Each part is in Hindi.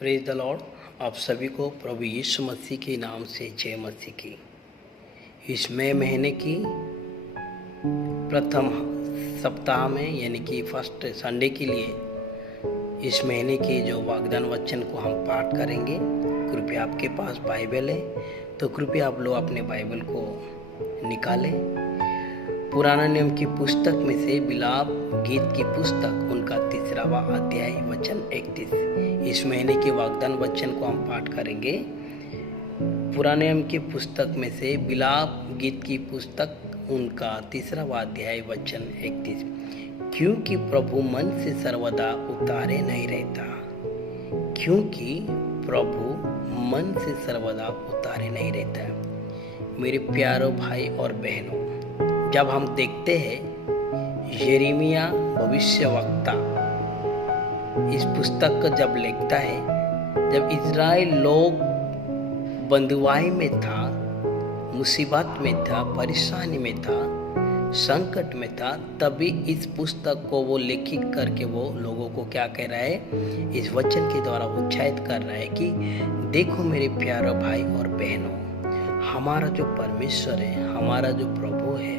Praise the Lord. आप सभी को प्रभु यीशु मसीह के नाम से जय मसीह की। इस मई महीने की प्रथम सप्ताह में यानी कि फर्स्ट संडे के लिए इस महीने के जो वाग्दान वचन को हम पाठ करेंगे। कृपया आपके पास बाइबल है तो कृपया आप लोग अपने बाइबल को निकालें। पुराना नियम की पुस्तक में से बिलाप गीत की पुस्तक उनका 3वां अध्याय वचन 31। इस महीने के वाग्दान वचन को हम पाठ करेंगे। पुराने नियम की पुस्तक में से बिलाप गीत की पुस्तक उनका 3वां अध्याय वचन 31। क्योंकि प्रभु मन से सर्वदा उतारे नहीं रहता। क्योंकि प्रभु मन से सर्वदा उतारे नहीं रहता। मेरे प्यारों भाई और बहनों, जब हम देखते हैं यिर्मयाह भविष्यवक्ता इस पुस्तक को जब लिखता है, जब इज़राइल लोग बंधुआई में था, मुसीबत में था, परेशानी में था, संकट में था, तभी इस पुस्तक को वो लिखित करके वो लोगों को क्या कह रहा है, इस वचन के द्वारा उत्साहित कर रहा है कि देखो मेरे प्यारे भाई और बहनों, हमारा जो परमेश्वर है, हमारा जो प्रभु है,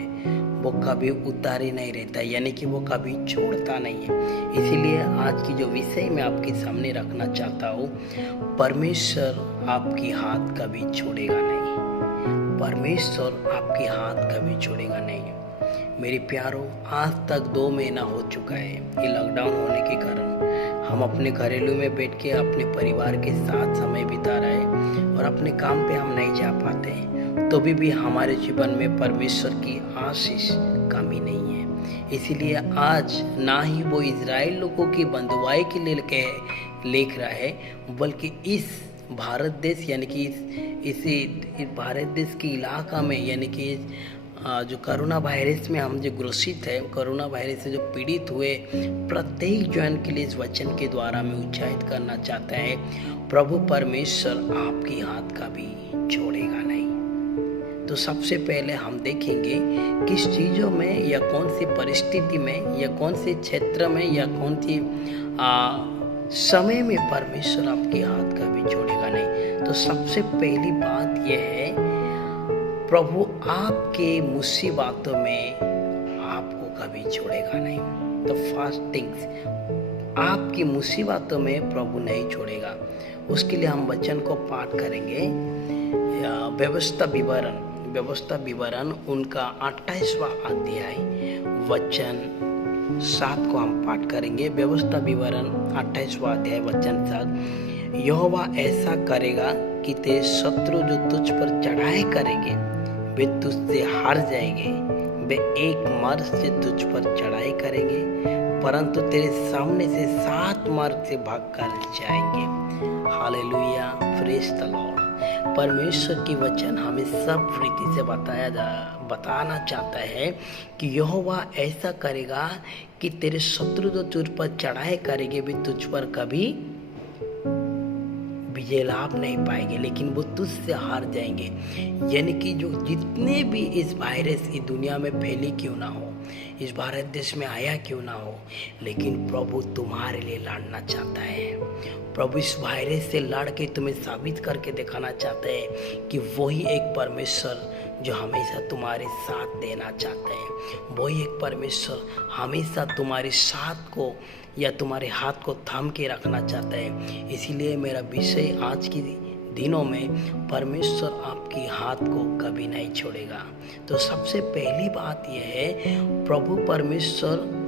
वो कभी उतारे नहीं रहता, यानी कि वो कभी छोड़ता नहीं है। इसीलिए आज की जो विषय मैं आपके सामने रखना चाहता हूँ, परमेश्वर आपकी हाथ कभी छोड़ेगा नहीं। परमेश्वर आपकी हाथ कभी छोड़ेगा नहीं। मेरे प्यारों, आज तक 2 महीना हो चुका है ये लॉकडाउन होने के कारण हम अपने घरेलू में बैठ के अपने परिवार के साथ समय बिता रहे हैं और अपने काम पे हम नहीं जा पाते हैं। तो भी हमारे जीवन में परमेश्वर की आशीष कमी नहीं है। इसीलिए आज ना ही वो इज़राइल लोगों की बंधुआई के लिए लिख रहा है, बल्कि इस भारत देश यानी कि इस भारत देश के इलाका में, यानी कि जो कोरोना वायरस में हम जो ग्रसित है, कोरोना वायरस से जो पीड़ित हुए प्रत्येक जन के लिए इस वचन के द्वारा मैं उत्साहित करना चाहता है, प्रभु परमेश्वर आपकी हाथ कभी छोड़ेगा नहीं। तो सबसे पहले हम देखेंगे किस चीज़ों में या कौन सी परिस्थिति में या कौन से क्षेत्र में या कौन सी समय में परमेश्वर आपकी हाथ कभी छोड़ेगा नहीं। तो सबसे पहली बात यह है, प्रभु आपके मुसीबतों में आपको कभी छोड़ेगा नहीं। द फर्स्ट थिंग्स, आपकी मुसीबतों में प्रभु नहीं छोड़ेगा। उसके लिए हम वचन को पाठ करेंगे। व्यवस्था विवरण उनका 28वां अध्याय वचन 7 को हम पाठ करेंगे। व्यवस्था विवरण 28वां अध्याय वचन 7। यहोवा ऐसा करेगा कि तेरे शत्रु जो तुझ पर चढ़ाई करेंगे वे तुझसे हार जाएंगे। वे एक मार्ग से तुझ पर चढ़ाई करेंगे, परंतु तेरे सामने से 7 मार्ग से भागकर जाएंगे। Hallelujah, praise the Lord. परमेश्वर की वचन हमें सब रीति से बताना चाहता है कि यहोवा ऐसा करेगा कि तेरे शत्रु जो तुझ पर चढ़ाई करेंगे वे तुझ पर कभी विजय लाभ नहीं पाएंगे, लेकिन वो तुझसे हार जाएंगे। यानी कि जो जितने भी इस वायरस इस दुनिया में फैली क्यों ना हो, इस भारत देश में आया क्यों ना हो, लेकिन प्रभु तुम्हारे लिए लड़ना चाहता है। प्रभु इस वायरस से लड़ के तुम्हें साबित करके दिखाना चाहता है कि वही एक परमेश्वर जो हमेशा तुम्हारे साथ देना चाहता है। वही एक परमेश्वर हमेशा तुम्हारे साथ को या तुम्हारे हाथ को थाम के रखना चाहता है। इसीलिए मेरा विषय आज की दिनों में, परमेश्वर आपकी हाथ को कभी नहीं छोड़ेगा। तो सबसे पहली बात यह है, प्रभु परमेश्वर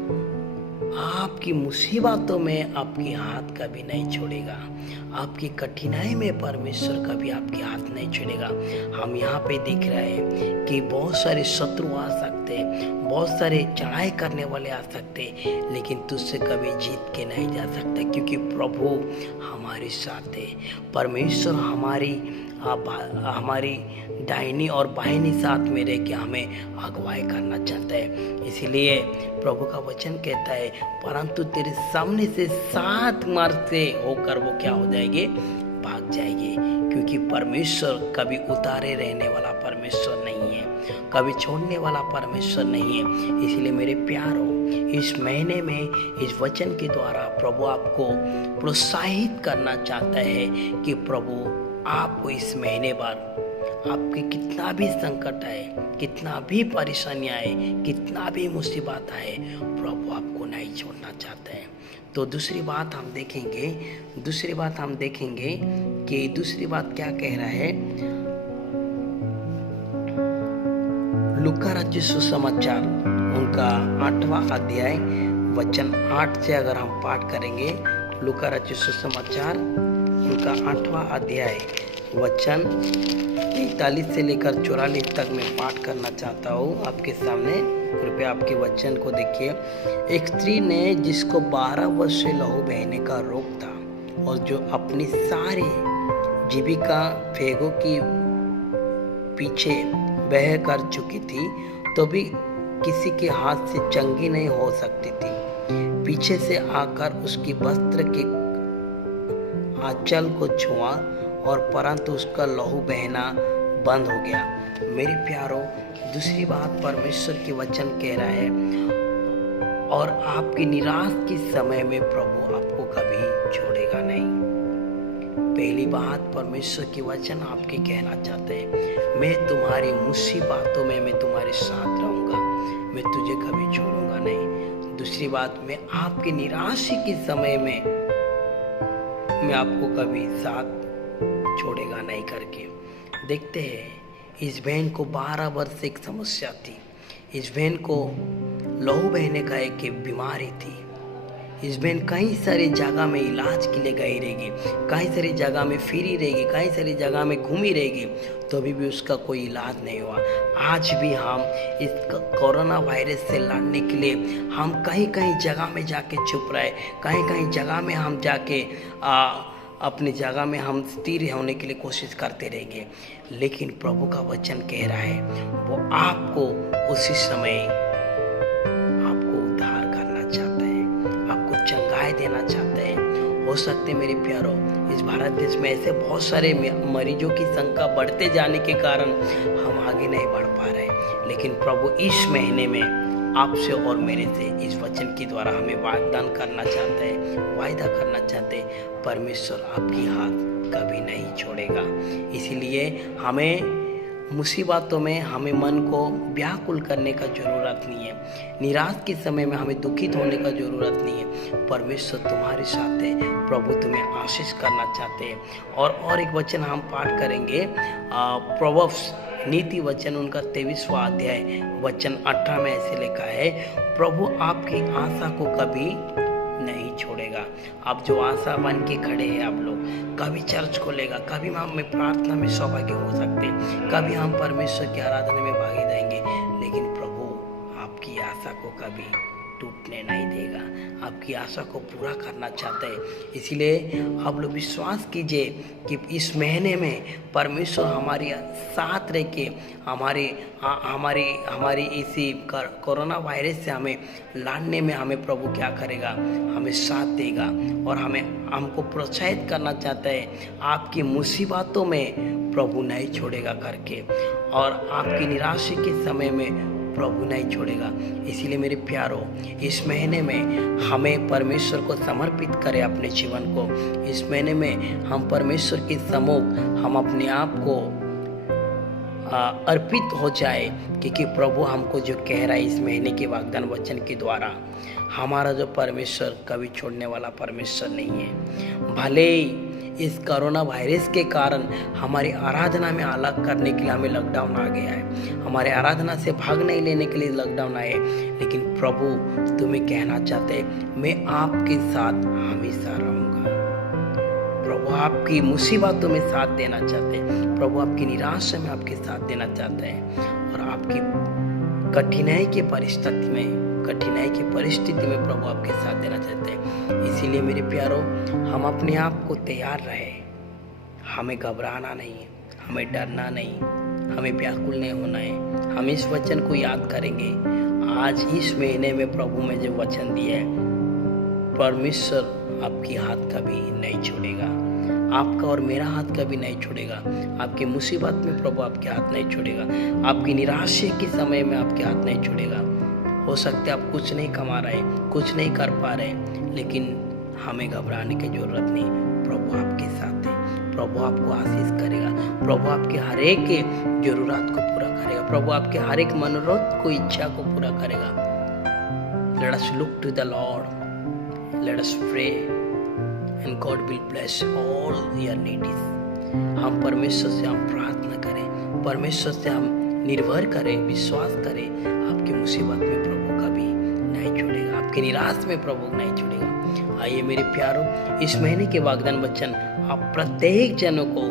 आपकी मुसीबतों में आपकी हाथ कभी नहीं छोड़ेगा। आपकी कठिनाई में परमेश्वर कभी आपके हाथ नहीं छोड़ेगा। हम यहाँ पे देख रहे हैं कि बहुत सारे शत्रु आ सकते हैं, बहुत सारे चढ़ाई करने वाले आ सकते हैं, लेकिन तुझसे कभी जीत के नहीं जा सकता, क्योंकि प्रभु हमारे साथ है। परमेश्वर हमारी दाहिनी और बाहिनी साथ में रह के हमें अगुवाई करना चाहता है। इसीलिए प्रभु का वचन कहता है, परंतु तेरे सामने से 7 मार्ग से होकर वो क्या हो जाएंगे, भाग जाएगी, क्योंकि परमेश्वर कभी उतारे रहने वाला परमेश्वर नहीं है, कभी छोड़ने वाला परमेश्वर नहीं है। इसलिए मेरे प्यारो, इस महीने में इस वचन के द्वारा प्रभु आपको प्रोत्साहित करना चाहता है कि प्रभु आपको इस महीने भर आपके कितना भी संकट आए, कितना भी परेशानी आए, कितना भी मुसीबत आए, प्रभु आपको नहीं छोड़ना चाहता है। तो दूसरी बात हम देखेंगे कि दूसरी बात क्या कह रहा है। लूका रचित सुसमाचार उनका 8वां अध्याय वचन 8 से अगर हम पाठ करेंगे, लूका रचित सुसमाचार उनका 8वां अध्याय वचन 43 से लेकर 44 तक मैं पाठ करना चाहता हूँ आपके सामने। कृपया आपके वचन को देखिए। एक स्त्री ने जिसको 12 वर्ष से लहू बहने का रोग था और जो अपनी सारी जीविका फेगों की पीछे बह कर चुकी थी, तो भी किसी के हाथ से चंगी नहीं हो सकती थी, पीछे से आकर उसकी वस्त्र के आंचल को छुआ और परंतु उसका लहू बहना बंद हो गया। मेरे प्यारों, दूसरी बात परमेश्वर की वचन कह रहा है, और आपकी निराश के समय में प्रभु आपको कभी छोड़ेगा नहीं। पहली बात परमेश्वर की वचन आपके कहना चाहते हैं, मैं तुम्हारी मुसीबतों में मैं तुम्हारे साथ रहूंगा, मैं तुझे कभी छोड़ूंगा नहीं। दूसरी बात, मैं आपकी निराशा के समय में मैं आपको कभी साथ छोड़ेगा नहीं करके। देखते हैं, इस बहन को 12 वर्ष एक समस्या थी। इस बहन को लहू बहने का एक बीमारी थी। इस बहन कई सारी जगह में इलाज के लिए गई रहेगी, कई सारी जगह में फिरी रहेगी, कई सारी जगह में घूमी रहेगी, तो अभी भी उसका कोई इलाज नहीं हुआ। आज भी हम इस कोरोना वायरस से लड़ने के लिए हम कहीं कहीं जगह में जाके छुप रहे, कहीं कहीं जगह में हम जाके अपनी जगह में हम स्थिर होने के लिए कोशिश करते रहेंगे। लेकिन प्रभु का वचन कह रहा है, वो आपको उसी समय आपको उद्धार करना चाहता है, आपको चंगाई देना चाहता है। हो सकते मेरे प्यारों, इस भारत देश में ऐसे बहुत सारे मरीजों की संख्या बढ़ते जाने के कारण हम आगे नहीं बढ़ पा रहे, लेकिन प्रभु इस महीने में आपसे और मेरे से इस वचन के द्वारा हमें वाग्दान करना चाहता है, वायदा करना चाहते हैं, परमेश्वर आपकी हाथ कभी नहीं छोड़ेगा। इसीलिए हमें मुसीबतों में हमें मन को व्याकुल करने का ज़रूरत नहीं है, निराश के समय में हमें दुखित होने का ज़रूरत नहीं है। परमेश्वर तुम्हारे साथ है, प्रभु तुम्हें आशीष करना चाहते हैं। और एक वचन हम पाठ करेंगे, प्रोवर्ब्स नीति वचन उनका 23वां अध्याय वचन 18 में ऐसे लिखा है, प्रभु आपकी आशा को कभी नहीं छोड़ेगा। आप जो आशा बन के खड़े हैं, आप लोग कभी चर्च खोलेगा, कभी हम में प्रार्थना में सौभाग्य हो सकते, कभी हम परमेश्वर की आराधना में भागी देंगे, लेकिन प्रभु आपकी आशा को कभी टूटने नहीं देगा, आपकी आशा को पूरा करना चाहते हैं। इसलिए आप लोग विश्वास कीजिए कि इस महीने में परमेश्वर हमारे साथ रह के हमारी इसी कोरोना वायरस से हमें लड़ने में हमें प्रभु क्या करेगा, हमें साथ देगा और हमको प्रोत्साहित करना चाहता है। आपकी मुसीबतों में प्रभु नहीं छोड़ेगा करके, और आपकी निराशा के समय में प्रभु नहीं छोड़ेगा। इसीलिए मेरे प्यारों, इस महीने में हमें परमेश्वर को समर्पित करें अपने जीवन को। इस महीने में हम परमेश्वर के सम्मुख हम अपने आप को अर्पित हो जाए, क्योंकि प्रभु हमको जो कह रहा है इस महीने के वाग्दान वचन के द्वारा, हमारा जो परमेश्वर कभी छोड़ने वाला परमेश्वर नहीं है। भले इस कोरोना वायरस के कारण हमारी आराधना में अलग करने के लिए हमें लॉकडाउन आ गया है, हमारे आराधना से भाग नहीं लेने के लिए लॉकडाउन आए, लेकिन प्रभु तुम्हें कहना चाहते हैं, मैं आपके साथ हमेशा रहूँगा। प्रभु आपकी मुसीबतों में साथ देना चाहते हैं, प्रभु आपकी निराशा में आपके साथ देना चाहते हैं, और आपकी कठिनाई की परिस्थिति में प्रभु आपके साथ देना चाहते हैं। इसीलिए मेरे प्यारों, हम अपने आप को तैयार रहे, हमें घबराना नहीं है, हमें डरना नहीं, हमें व्याकुल नहीं होना है। हम इस वचन को याद करेंगे। आज इस महीने में प्रभु में जो वचन दिया है, परमेश्वर आपकी हाथ कभी नहीं छोड़ेगा। आपका और मेरा हाथ कभी नहीं छोड़ेगा। आपकी मुसीबत में प्रभु आपके हाथ नहीं छोड़ेगा। आपकी निराशा के समय में आपके हाथ नहीं छोड़ेगा। हो सकता है आप कुछ नहीं कमा रहे, कुछ नहीं कर पा रहे, लेकिन हमें घबराने की जरूरत नहीं। प्रभु आपके साथ है। प्रभु आपको आशीष करेगा। प्रभु आपके हर एक जरूरत को पूरा करेगा। प्रभु आपके हर एक मनोरथ को, इच्छा को पूरा करेगा। Let us look to the Lord. Let us pray and God will bless all your needs. हम परमेश्वर से हम प्रार्थना करें, परमेश्वर से हम निर्भर करें, विश्वास करें। आपकी मुसीबत में प्रभु कभी नहीं छोड़ेगा। आपकी निराश में प्रभु नहीं छोड़ेगा। आइए मेरे प्यारों, इस महीने के वाग्दान वचन आप प्रत्येक जनों को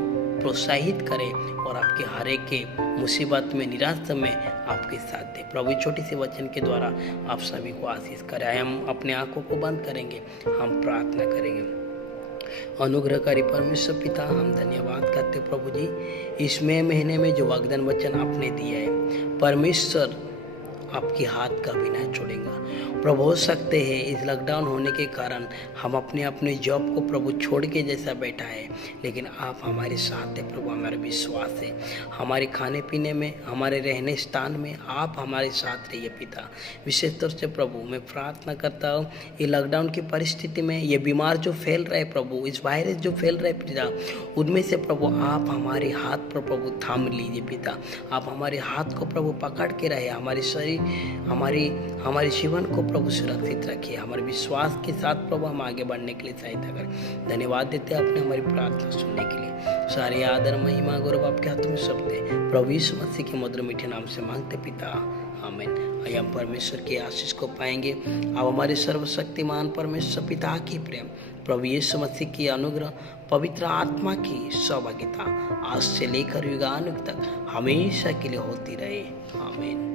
प्रोत्साहित करें और आपके हर एक के मुसीबत में, निराश में आपके साथ दे। प्रभु छोटी सी वचन के द्वारा आप सभी को आशीष करें। हम अपने आंखों को बंद करेंगे, हम प्रार्थना करेंगे। अनुग्रहकारी परमेश्वर पिता, हम धन्यवाद करते प्रभु जी, इस महीने में जो वाग्दान वचन आपने दिया है, परमेश्वर आपकी हाथ कभी ना छोड़ेगा। प्रभु हो सकते हैं इस लॉकडाउन होने के कारण हम अपने जॉब को प्रभु छोड़ के जैसा बैठा है, लेकिन आप हमारे साथ हैं प्रभु। हमारा विश्वास है, हमारे खाने पीने में, हमारे रहने स्थान में आप हमारे साथ रहिए पिता। विशेष तौर से प्रभु मैं प्रार्थना करता हूँ, ये लॉकडाउन की परिस्थिति में ये बीमार जो फैल रहा है प्रभु, इस वायरस जो फैल रहा है पिता, उनमें से प्रभु आप हमारे हाथ पर प्रभु थाम लीजिए पिता। आप हमारे हाथ को प्रभु पकड़ के रहे, हमारे शरीर, हमारे जीवन को प्रभु सुरक्षित रखिए। हमारे विश्वास के साथ प्रभु हम आगे बढ़ने के लिए सहायता करें। धन्यवाद देते हैं आपने हमारी प्रार्थना सुनने के लिए। सारे आदर, महिमा, गौरव आपके हाथों में सौंपते प्रभु यीशु मसीह के मधुर मीठे नाम से मांगते पिता, आमीन। आइए हम परमेश्वर की आशीष को पाएंगे। अब हमारे सर्वशक्तिमान परमेश्वर पिता की प्रेम, प्रभु यीशु मसीह की अनुग्रह, पवित्र आत्मा की सहभागिता आज से लेकर युगानुग तक हमेशा के लिए होती रहे। आमीन।